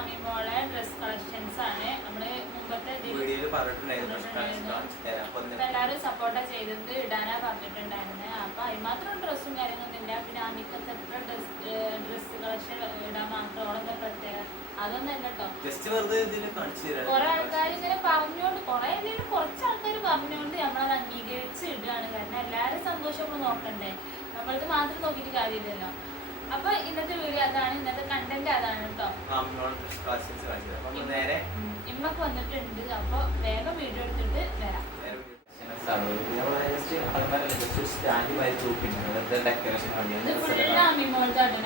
നമ്മളെ മോളെ dress collections ആണ്. നമ്മൾ മുമ്പത്തെ എല്ലാവരും സപ്പോർട്ടാ ചെയ്തത് ഇടാനാ പറഞ്ഞിട്ടുണ്ടായിരുന്നെ. അപ്പൊ അതിമാത്രം ഡ്രസ്സും കാര്യങ്ങളൊന്നും ഇല്ല. പിന്നെ ആമിക്കത്തെ എത്ര ഡ്രസ് ഡ്രസ് കളക്ഷൻ ഇടാൻ മാത്രം ഓളെന്താ പ്രത്യേകത അതൊന്നും അല്ല കേട്ടോ കുറെ ആൾക്കാർ ഇങ്ങനെ പറഞ്ഞോണ്ട് കൊറേ അല്ലെങ്കിലും കുറച്ച് ആൾക്കാർ പറഞ്ഞുകൊണ്ട് നമ്മളത് അംഗീകരിച്ച് ഇടുകയാണ് കാരണം എല്ലാവരും സന്തോഷം നമ്മൾ നോക്കണ്ടേ? നമ്മളത് മാത്രം നോക്കിയിട്ട് കാര്യമില്ലല്ലോ. അപ്പൊ ഇന്നത്തെ വീഡിയോ അതാണ് ഇന്നത്തെ കണ്ടന്റ് അതാണ് കേട്ടോ ഇമ്മക്ക് വന്നിട്ടുണ്ട്. അപ്പൊ വേഗം വീഡിയോ എടുത്തിട്ട് വരാം.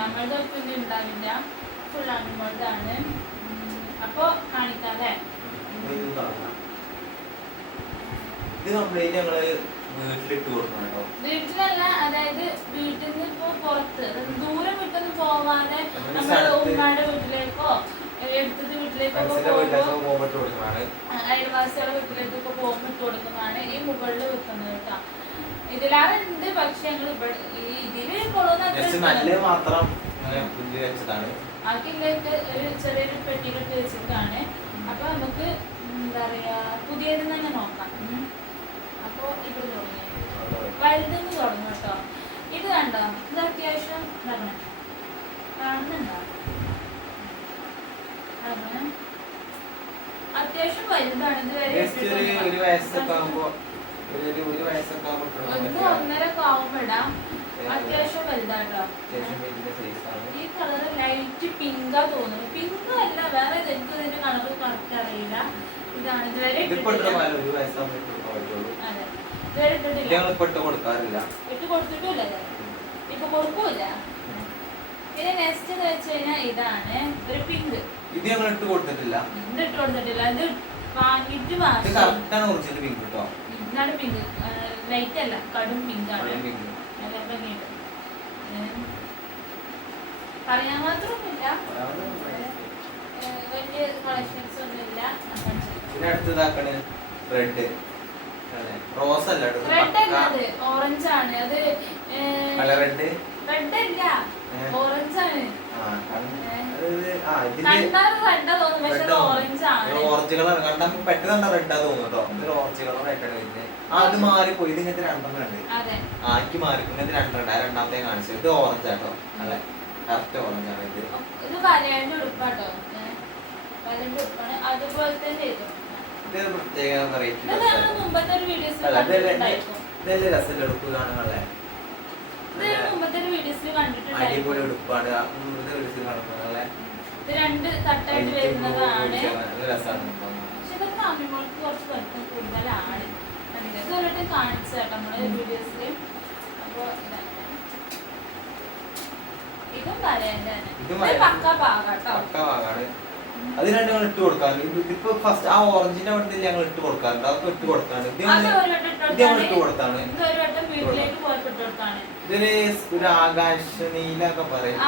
നമ്മളുടെ ഒപ്പം ഇത് ഉണ്ടാവില്ല. ഫുൾ അപ്പൊ കാണിക്കാതെ ഇത് ഞങ്ങൾ വീട്ടിലിട്ട് കൊടുക്കണം? കേട്ടോ വീട്ടിലല്ല അതായത് വീട്ടിൽ നിന്ന് ഇപ്പൊ പുറത്ത്. ദൂരം വിട്ടൊന്നും പോവാതെ നമ്മുടെ ഉമ്മയുടെ വീട്ടിലേക്കോ എടുത്തത് വീട്ടിലേക്കൊക്കെ അയൽവാസികളുടെ വീട്ടിലേക്കൊക്കെ പോകുമ്പോൾ ഇട്ട് കൊടുക്കുന്നതാണ് ഈ മുകളിൽ വെക്കുന്നത് കേട്ടോ. ഇതിലാറെ ഉണ്ട് പക്ഷെ ഞങ്ങൾ ഇവിടെ ഇതിൽ കൊള്ളുന്ന മാത്രം ബാക്കിയുള്ളതൊക്കെ ഒരു ചെറിയൊരു പെട്ടികെട്ട് വെച്ചിട്ടാണ് അപ്പൊ നമുക്ക് എന്താ പറയാ പുതിയത് തന്നെ നോക്കാം. ഉം. അപ്പൊ ഇത് തുടങ്ങി. വലുതെന്ന് തുടങ്ങും കേട്ടോ. ഇത് കണ്ടോ? ഇത് അത്യാവശ്യം ഇതാക്കണം കാണുന്നുണ്ടോ? കാണുന്നു. അത്യാവശ്യം വലുതാണ്. ഇതുവരെ ഒന്നര ഒക്കെ അത്യാവശ്യം വലുതാട്ടോ ഈ കളർ ലൈറ്റ് പിങ്കാ തോന്നുന്നു. പിങ്ക് അല്ല വേറെ എനിക്ക് ഇതിന്റെ കളർ കറക്റ്റ് അറിയില്ല. ഇതാണ്. ഇതുവരെ അതെ. ഞങ്ങൾ ഇപ്പൊ ഇട്ട് കൊടുക്കാറില്ല. ഇട്ട് കൊടുത്തിട്ടില്ല ഇപ്പൊ കൊടുക്കൂല പിന്നെ നെക്സ്റ്റ് എന്ന് വെച്ച് കഴിഞ്ഞാൽ ഇതാണ് ഒരു പിങ്ക് ഇത് ഞങ്ങൾ ഇട്ട് കൊടുത്തിട്ടില്ല. ഇത് ഇട്ട് കൊടുത്തിട്ടില്ല. ഇത് വാങ്ങിയിട്ട് ഇത് വാങ്ങി കറക്റ്റാണ് പിങ്ക് കേട്ടോ ഇതാണ് പിങ്ക് ലൈറ്റ് അല്ല കടും പിങ്ക് ആണ്. നല്ല ഭംഗിയുണ്ട്. പറയാൻ മാത്രമൊന്നുമില്ല. വലിയ കളക്ഷൻസ് ഒന്നുമില്ല. പിന്നെ അടുത്തതാക്കണ് റെഡ് റോസ് അല്ല ഓറഞ്ച് ആണ്. അത് അല്ല റെഡ് റെഡ് അല്ല. ഓറഞ്ച് ആണ്. ആ ആ ഓറഞ്ച് കളർ കണ്ടാ പെട്ടെന്ന് കണ്ടാ റെഡാ തോന്നുന്നു കേട്ടോ ഇത് ഓറഞ്ച് കളർ ആയിട്ടാണ് വരുന്നത് ആ അത് മാറിപ്പോയി. ഇത് ഇങ്ങനത്തെ രണ്ടെണ്ണം ഉണ്ട് അതെ. ആക്കി മാറി ഇങ്ങനത്തെ രണ്ടെണ്ണം ആ രണ്ടാമത്തെ കാണിച്ചത് ഇത് ഓറഞ്ച് ആട്ടോ അല്ലെ? കറക്റ്റ് ഓറഞ്ച് ആണ് ഇത്. അതുപോലെ തന്നെ ഇത് ഇത് ഒരു പ്രത്യേക വെറൈറ്റി ഇത് മുമ്പത്തെ ഒരു വീഡിയോസിൽ അല്ല ഇതല്ലേ കണ്ടിട്ടുണ്ടായിരുന്നു. ഇതല്ലേ രസം എടുപ്പ് വീഡിയോസിൽ അടിപൊളി ഉടുപ്പാണ്. മുമ്പത്തെ വീഡിയോസിൽ കാണുന്നതല്ലേ? രണ്ട് തട്ടായിട്ട് വരുന്നതാണ്. രസമാണ് കുറച്ച് വലിപ്പം കൂടുതലാണ്. കണ്ടില്ലേ? ഇത് ഒരു വട്ടം കാണിച്ചു കേട്ടോ നമ്മൾ വീഡിയോസിൽ അപ്പോൾ ഇതും പറയാൻ വരേണ്ട. പക്ക പാകാട്ടോ പക്ക വാങ്ങാണ് അത് രണ്ട് ഞങ്ങൾ ഇട്ട് കൊടുക്കാറുണ്ട്. ഇത് ഇതിപ്പോ ഫസ്റ്റ് ആ ഓറഞ്ചിന്റെ അവിടെ ഞങ്ങൾ ഇട്ട് കൊടുക്കാറുണ്ട്. അതൊക്കെ ഇട്ട് കൊടുക്കാറുണ്ട്. ഇത് ഞങ്ങൾ ഇട്ട് കൊടുത്താണ്. ഇതൊരു ഒരു ആകാശ നീലൊക്കെ പറയും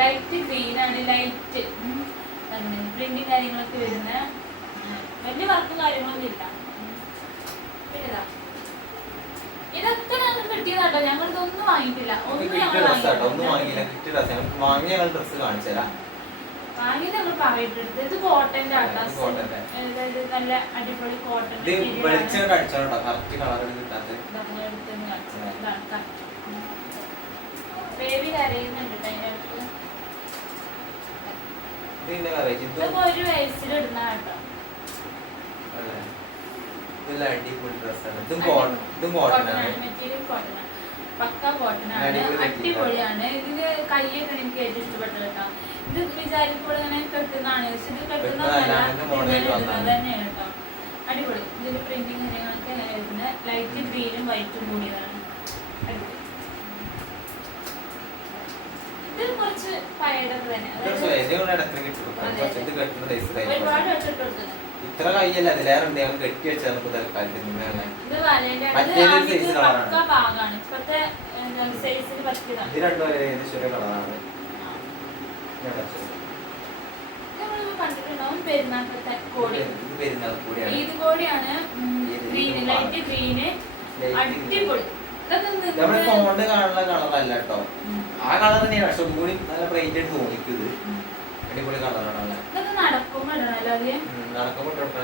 ലൈറ്റ് ഗ്രീൻ ആണ്. ലൈറ്റ് പ്രിന്റും കാര്യങ്ങളൊക്കെ വരുന്ന. വലിയ വർക്കും കാര്യങ്ങളൊന്നും ഇല്ല. പിന്നെ ഞങ്ങൾക്ക് കിട്ടിയതാട്ടോ ഞങ്ങൾ ഇതൊന്നും വാങ്ങിയിട്ടില്ല ഒന്നും ഞങ്ങൾ ആട്ടോ. ഒന്നും വാങ്ങിയില്ല വാങ്ങിയില്ല കിട്ടിയ ഡ്രസ് ഞങ്ങൾ വാങ്ങിയ ഞങ്ങൾ ഡ്രസ്സ് കാണിച്ചു തരാം. വാങ്ങിയത് ഞങ്ങൾ പറയിട്ടെടുത്ത് ഇത് കോട്ടന്റെ ആട്ടോ ഇത് cotton ന്റെ. അതായത് നല്ല അടിപൊളി കോട്ടൺ ഇത് വെളിച്ചം അടിച്ചോട്ടോ കറക്റ്റ് കളർ കിട്ടാത്ത ബേബി കരയുന്നുണ്ട് ട്ടോ അതിന്റെ അടുത്ത് ഇതിന്റെ വെറൈറ്റി ഇത് ഒരു വയസ്സിലിടുന്ന കേട്ടോ. അല്ലേ? ഇതെല്ലാം അടിപൊളി ഡ്രസ്സാണ് ഇതും കോട്ടൺ ഇതും ആണ് മെറ്റീരിയൽ കോട്ടൺ പക്ക കോട്ടൺ ആണ്. അടിപൊളിയാണ്. ഇതിന്റെ കയ്യൊക്കെ എനിക്ക് ഏറ്റവും ഇഷ്ടപ്പെട്ടത് കേട്ടോ. ഇത് വിചാരിക്കുമ്പോൾ ഇങ്ങനെ കെട്ടുന്നതാണ്. പക്ഷെ ഇത് കെട്ടുന്നതല്ല ഇങ്ങനെ തന്നെയാണ് കേട്ടോ. അടിപൊളി. ഇതിന്റെ പ്രിന്റിങ് കാര്യങ്ങളൊക്കെ എങ്ങനെ വരുന്നത്. ലൈറ്റ് ഗ്രീനും വൈറ്റും കൂടിയതാണ്. അടിപൊളി. ഇത് കുറച്ച് പഴയതൊക്കെ തന്നെ. കെട്ടുന്ന ഒരുപാട് വെച്ചിട്ട് കൊടുത്തത് ഇത്ര കയ്യല്ല അതിലേറെ ഉണ്ട് ഞങ്ങൾ കെട്ടി വെച്ചാൽ തൽക്കാലത്തിന് ഇങ്ങനെയാണ് ഇത് വലയുടെ ഇത് മറ്റേത് ആദ്യത്തെ കളറാണ്. ഇത് രണ്ടും ഒരേ ഏകദേശം ഒരേ പെരുന്നാൾ കൂടിയാണ്? നമ്മുടെ നിന്ന് കാണുന്ന കളറല്ല കേട്ടോ. ആ കളർ തന്നെയാണ്. പക്ഷെ കൂടി നല്ല ബ്രൈറ്റ് ആയിട്ട് തോന്നിക്കുന്നത് അടിപൊളി കളറാണ് നടക്കുമ്പോ ഇടണല്ലോ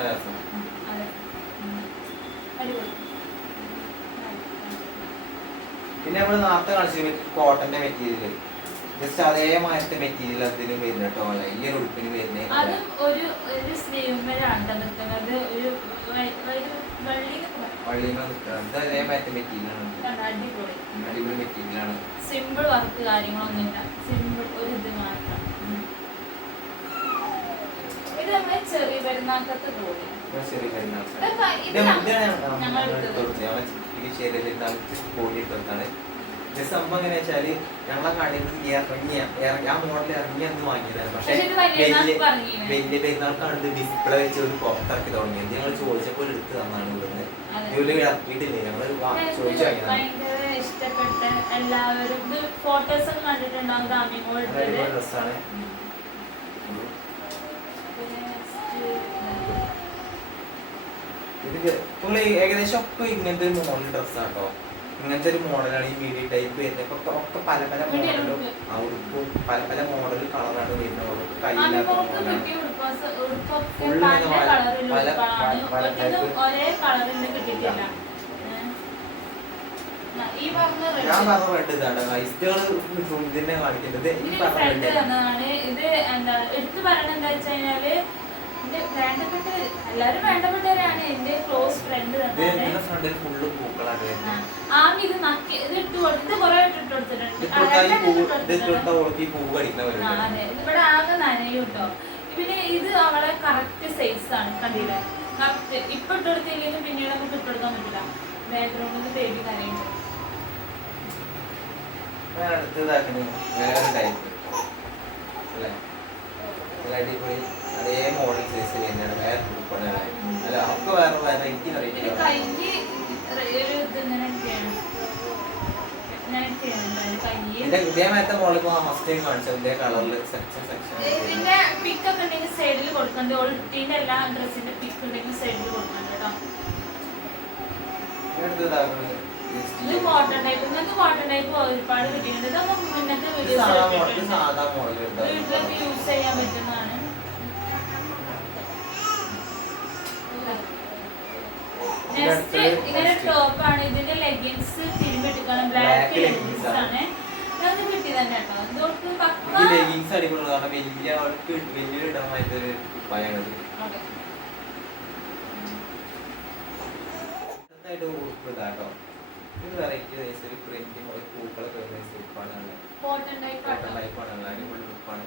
രസം. പിന്നെ നമ്മൾ നേരത്തെ കാണിച്ചു കോട്ടന്റെ മെറ്റീരിയൽ ജസ്റ്റ് അതേ മാറ്റത്തെ മെറ്റീരിയൽ അതിന് വരുന്ന കേട്ടോ ഈ ഒരു ഉടുപ്പിന് വരുന്നത് അതും ഒരു ഒരു സ്ലീവ്മേലാണ് നിൽക്കുന്നത് ഒരു ഒരു വള്ളി എന്നൊക്കെ പറയും. വള്ളിമ നിൽക്കുന്നത് ഇത് അതേമാതിരത്തെ മെറ്റീരിയലാണ് അടിപൊളി. മെറ്റീരിയലാണ് സിമ്പിൾ വർക്ക് കാര്യങ്ങളൊന്നുമില്ല. സിമ്പിൾ ഒരു ഇത് മാത്രം ഇത് നമ്മളെ ചെറിയ ഇത് ഞങ്ങൾ എടുത്തത് കോടിയിട്ടാണ് ഇത് സംഭവം എങ്ങനെയാ വെച്ചാൽ ഞങ്ങളെ കടയിൽ ഇറങ്ങിയ ഇറങ്ങി- ആ മോഡൽ ഇറങ്ങി അന്ന് വാങ്ങിയതാണ്. പക്ഷെ വലിയ പെരുന്നാൾക്കാണ് ഡിസ്പ്ലേ വെച്ച് ഒരു പുറത്തിറക്കി തുടങ്ങിയത്. ഞങ്ങൾ ചോദിച്ചപ്പോൾ എടുത്ത് തന്നാണ് ഇവിടുന്ന്. ജോലി ഇറക്കിയിട്ടില്ലേ? ഞങ്ങൾ ചോദിച്ചു വാങ്ങിയതാണ്. ഇഷ്ടപ്പെട്ട എല്ലാവരും ഫോട്ടോസ് കണ്ടിട്ടുണ്ടാവും ഡ്രസ്സാണ് ഇത് നിങ്ങൾ ഏകദേശം ഒക്കെ ഇങ്ങനത്തെ ഒരു മോഡൽ ഡ്രസ്സാട്ടോ. ഇങ്ങനത്തെ ഒരു മോഡലാണ് ഈ മീഡിയ ടൈപ്പ് വരുന്നത്. ഇപ്പൊ ഒക്കെ പല പല മോഡലും ആ ഉടുപ്പും പല പല മോഡൽ കളറാണ് വരുന്നത്. കയ്യില്ലാത്ത മോഡലാണ് പല പല- പറഞ്ഞ ഞാൻ. പറഞ്ഞ റെഡ് ഇതാണ്. വൈസ്റ്റുകൾ ഇതിനെ കാണിക്കുന്നത്. ഈ പറഞ്ഞ റെഡ് ഇത് എന്താ എടുത്തു പറയണ വെച്ച് കഴിഞ്ഞാൽ എല്ലാരും വേണ്ടപ്പെട്ടവരാണ് എന്റെ ക്ലോസ് ഫ്രണ്ട് ഇത് നക്കി ഇട്ട് കൊടുത്ത് കുറെ ഇട്ട് കൊടുത്തിട്ടുണ്ട്? അതെ. ഇവിടെ ആകെ നനയും കേട്ടോ. പിന്നെ ഇത് അവളെ കറക്റ്റ് സൈസ് ആണ് കണ്ടില്ല? കറക്റ്റ് ഇപ്പൊ ഇട്ട് കൊടുത്തില്ലെങ്കിലും പിന്നീട് നമുക്ക് ഇട്ട് കൊടുക്കാൻ പറ്റില്ല ബാക്ക്ഗ്രൗണ്ടിൽ ബേബി കരയുണ്ട് വേറെ ടൈപ്പ് അല്ലേ നല്ല അടിപൊളി അതേ മോഡൽ സൈസ് തന്നെയാണ് വേറെ ഉൾപ്പെടെ അല്ല ഒക്കെ വേറെ വേറെ എനിക്ക് ഇത് അറിയില്ല കൈ ഒരു ഇത് ഇങ്ങനെയൊക്കെയാണ് ഇങ്ങനെയൊക്കെയാണ് കൈ ഇതിന്റെ കാണിച്ചതിന്റെ മസ്റ്റ് ടൈം കാണിച്ചത് കളറിൽ സെക്ഷൻ സെക്ഷൻ ഇതിന്റെ പിക്ക് ഒക്കെ ഉണ്ടെങ്കിൽ സൈഡിൽ കൊടുക്കണ്ട? ഒളിത്തിന്റെ എല്ലാ ഡ്രസ്സിന്റെ പിക്ക് ഉണ്ടെങ്കിൽ സൈഡിൽ കൊടുക്കണ്ട കേട്ടോ അടുത്തതാക്കുന്നത് ഇത് കോട്ടൺ ടൈപ്പ് നിങ്ങൾക്ക് കോട്ടൺ ടൈപ്പ് ഒരുപാട് കിട്ടിയിട്ടുണ്ട്. മുന്നത്തെ വീട്ടിലൊക്കെ യൂസ് ചെയ്യാൻ പറ്റുന്നതാണ്. നെക്സ്റ്റ് ഇങ്ങനെ ടോപ്പ് ആണ്. ഇതിന്റെ ലെഗിൻസ് തിരുമ്പിട്ടിക്കണം ബ്ലാക്ക് ലെഗിൻസ് ആണ് അത് കിട്ടി തന്നെ കേട്ടോ ഇതോട്ട് പക്ക ഈ ലെഗിങ്സ് അടിപൊളി കാരണം വലിയ ആൾക്ക് വലിയൊരു ഇടാൻ പറ്റിയൊരു കുപ്പായാണത് ഇതാട്ടോ ഇത് വെറൈറ്റി സൈസ് ഒരു പ്രിന്റും ഒരു പൂക്കളൊക്കെ വരുന്ന ഉടുപ്പാണ് കോട്ടൺ ടൈപ്പാണ് അടിപൊളി ഉടുപ്പാണ്.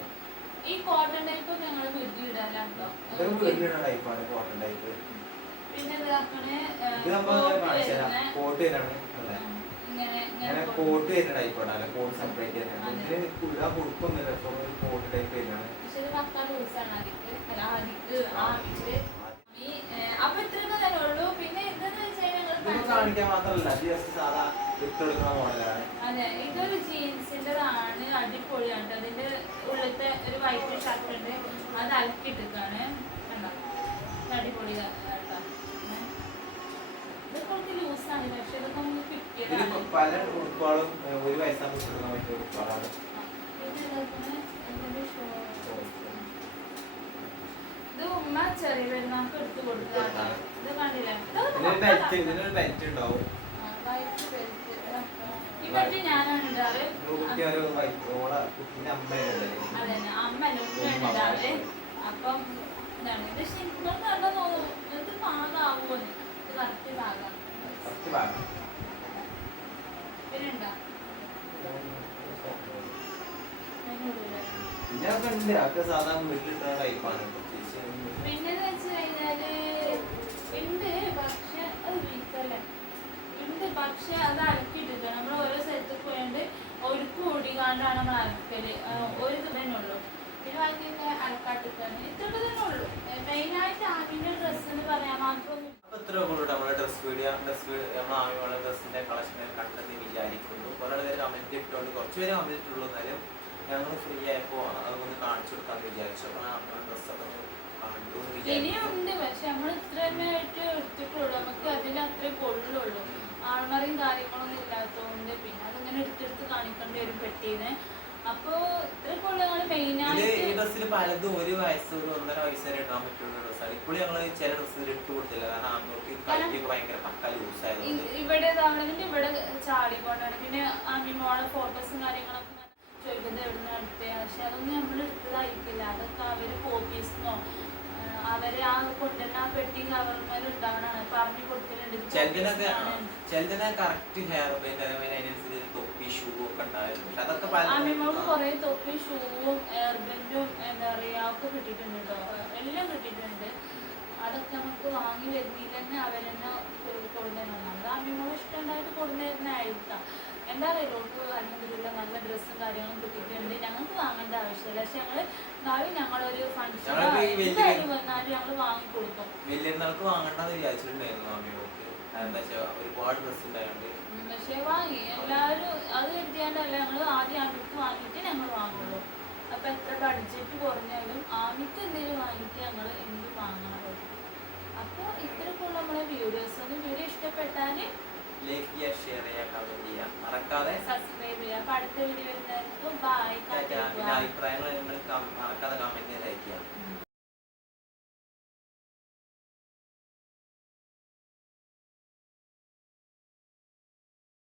ഈ കോട്ടൺ ടൈപ്പ് ഞങ്ങൾ ഇടാലാട്ടോ ഇതൊരു വീടിനുള്ള ടൈപ്പാണ് കോട്ടൺ ടൈപ്പ് പിന്നെ ഇത് കോട്ട് അല്ലേ ഇങ്ങനെ കോട്ട് വരുന്ന ടൈപ്പാണ് അല്ല കോട്ട് സെപ്പറേറ്റ്. ഇതിന് ഇടാ കൊടുക്കൊന്നുമില്ല ഒരു കോട്ട് ടൈപ്പ് വരുന്നതാണ് കാണിക്കാൻ മാത്രമല്ല. ജസ്റ്റ് സാധാ വിട്ടെടുക്കുന്ന മോഡലാണ്. അതെ ഇതൊരു ജീൻസിന്റെതാണ് അടിപൊളിയാണ്. അതിന്റെ ഉള്ളത്തെ ഒരു വൈറ്റ് ഷർട്ട് ഉണ്ട്. അത് അലക്കിട്ടിട്ടാണ് കണ്ടോ? അടിപൊളി കേട്ടോ. ലൂസാണ് പക്ഷെ ഇതൊക്കെ നമുക്ക് കിട്ടിയതാണ് പല ഉടുപ്പുകളും ഒരു വയസ്സാകുമ്പോൾ ഇട്ടിരുന്ന പറ്റിയ ഉടുപ്പുകളാണ് ഇതിനൊരു ബെൽറ്റ് ഉണ്ടാവും. ഈ ബെൽറ്റ് ഞാനാണ് ഇടാറ്. കുട്ടി ഒരു വൈറ്റ് ഓള കുട്ടീന്റെ അമ്മയുണ്ട് അതെ അമ്മ അല്ല ഉമ്മയാണ് അപ്പം ഇത് ശരിക്കും നല്ല തോന്നും. ഇത് പാകാവുമോ കറക്റ്റ് പാകാം. ഫസ്റ്റ് ഭാഗം ഒക്കെ അതൊക്കെ സാധാരണ വീട്ടിലിട്ടുള്ള ടൈപ്പാണ്. പിന്നെ വെച്ച് കഴിഞ്ഞാൽ ഉണ്ട് പക്ഷെ അത് വീക്കല്ലേ ഉണ്ട് പക്ഷെ അത് അലക്കിയിട്ടില്ല. നമ്മൾ ഓരോ സ്ഥലത്ത് പോയാണ്ട് ഒരുക്ക് ഓടിക്കാണ്ടാണ് നമ്മൾ അലക്കൽ. ഒരു തന്നെ ഉള്ളൂ. പിന്നെ ബാക്കിയൊക്കെ അലക്കാട്ടിക്കാണ് ഇത്ര തന്നെ ഉള്ളൂ. മെയിനായിട്ട് ആമിന്റെ ഡ്രസ്സ് എന്ന് പറയാൻ മാത്രമൊന്നും സോഫ്റ്റ്വെയർ വന്നിട്ടുള്ളൂ. എന്നാലും ഞങ്ങൾ ഫ്രീ ആയപ്പോ അതൊന്ന് കാണിച്ചു കൊടുക്കാന്ന് വിചാരിച്ചു. അപ്പോൾ ആ ഡ്രസ്സൊക്കെ നമ്മൾ നമുക്ക് ആൾമറിയും കാര്യങ്ങളൊന്നും ഇല്ലാത്തതുകൊണ്ട് പിന്നെ അതിങ്ങനെ എടുത്തെടുത്ത് കാണിക്കേണ്ടി വരും പെട്ടീന്ന് അപ്പൊ ഇത്രയൊക്കെ ഉള്ള ഇത് മെയിനായിട്ട് ഈ ഡ്രസ്സിൽ പലതും ഒരു വയസ്സ് ഒരു ഒന്നര വയസ്സ് വരെ ഇടാൻ പറ്റുന്ന ഡ്രസ്സാണ് ഇപ്പോഴും ഞങ്ങൾ ചില ഡ്രസ്സുകൾ ഇട്ട് കൊടുത്തില്ല. കാരണം ആൺകുട്ടി കൈക്ക് ഭയങ്കര പക്ക ലൂസ് ആയതുകൊണ്ട്. ഇവിടെ താവളതിന്റെ ഇവിടെ ചാടിക്കൊണ്ടാണ് പിന്നെ അമ്മിമോളെ ഫോട്ടോസും കാര്യങ്ങളൊക്കെ ഇങ്ങനെ ചോദിക്കുന്നത് എവിടെ എടുത്തേ? പക്ഷെ അതൊന്നും നമ്മൾ എടുത്തതായിരിക്കില്ല. അതൊക്കെ അവർ കോപ്പീസിനോ അവർ ആ കൊണ്ടുവരുന്ന ആ പെട്ടി കവർമേൽ ഉണ്ടാവണാണ് പറഞ്ഞു കൊടുത്തിട്ടുണ്ട് ചിലതിനൊക്കെ copies ആണ്. ചിലതിനെ കറക്റ്റ് ഹെയർ ബാൻഡ് അതേപോലെ അതിനനുസരിച്ച് തൊപ്പി ഷൂ ഒക്കെ ഉണ്ടായിരുന്നു അതൊക്കെ പല അമ്മിമോൾക്ക് കുറെ തൊപ്പി ഷൂവും എയർബെൻഡും എന്താ പറയാ ഒക്കെ കിട്ടിയിട്ടുണ്ട് കേട്ടോ എല്ലാം കിട്ടിയിട്ടുണ്ട്. അതൊക്കെ നമുക്ക് വാങ്ങി വരുന്നതിൽ തന്നെ അവരെന്നെ കൊടുക്കുന്നതാണ് അത് അമ്മിമോൾ ഇഷ്ടമുണ്ടായിട്ട് കൊടുക്കുന്നതായിരിക്കാം എന്താ പറയുക ഓൾക്ക് അല്ലെങ്കിലുള്ള നല്ല ഡ്രസ്സും കാര്യങ്ങളും കിട്ടിയിട്ടുണ്ട് ഞങ്ങൾക്ക് വാങ്ങേണ്ട ആവശ്യമില്ല. പക്ഷെ ഞങ്ങൾ ഭാവി ഞങ്ങളൊരു ഫംഗ്ഷൻ എന്തായാലും വന്നാലും ഞങ്ങൾ വാങ്ങിക്കൊടുക്കും. വലിയ നാൾക്ക് വാങ്ങണ്ടെന്ന് വിചാരിച്ചിട്ടുണ്ടായിരുന്നു മാമിയോക്ക് എന്താ വെച്ചാൽ ഒരുപാട് ഡ്രസ്സ് ഉണ്ടായതുകൊണ്ട് ഉം, പക്ഷെ വാങ്ങി. എല്ലാവരും അത് കരുതിയാണ്ടല്ല ഞങ്ങൾ ആദ്യം ആമിക്ക് വാങ്ങിയിട്ട് ഞങ്ങൾ വാങ്ങുള്ളൂ. അപ്പൊ എത്ര ബഡ്ജറ്റ് കുറഞ്ഞാലും ആമിക്ക് എന്തെങ്കിലും വാങ്ങിയിട്ട് ഞങ്ങൾ എന്ത് വാങ്ങണം. അപ്പോൾ ഇത്രയൊക്കെയുള്ള നമ്മളെ വീഡിയോസ് ഒന്ന് വീഡിയോ ഇഷ്ടപ്പെട്ടാൽ ലൈക്ക് ചെയ്യുക ഷെയർ ചെയ്യുക കമന്റ് ചെയ്യുക മറക്കാതെ സബ്സ്ക്രൈബ് ചെയ്യുക അടുത്ത വീഡിയോ വരുന്നതായിരിക്കും. ബൈ പിന്നെ അഭിപ്രായങ്ങൾ നിങ്ങൾ മറക്കാതെ കമന്റ് ചെയ്ത് അയക്കുക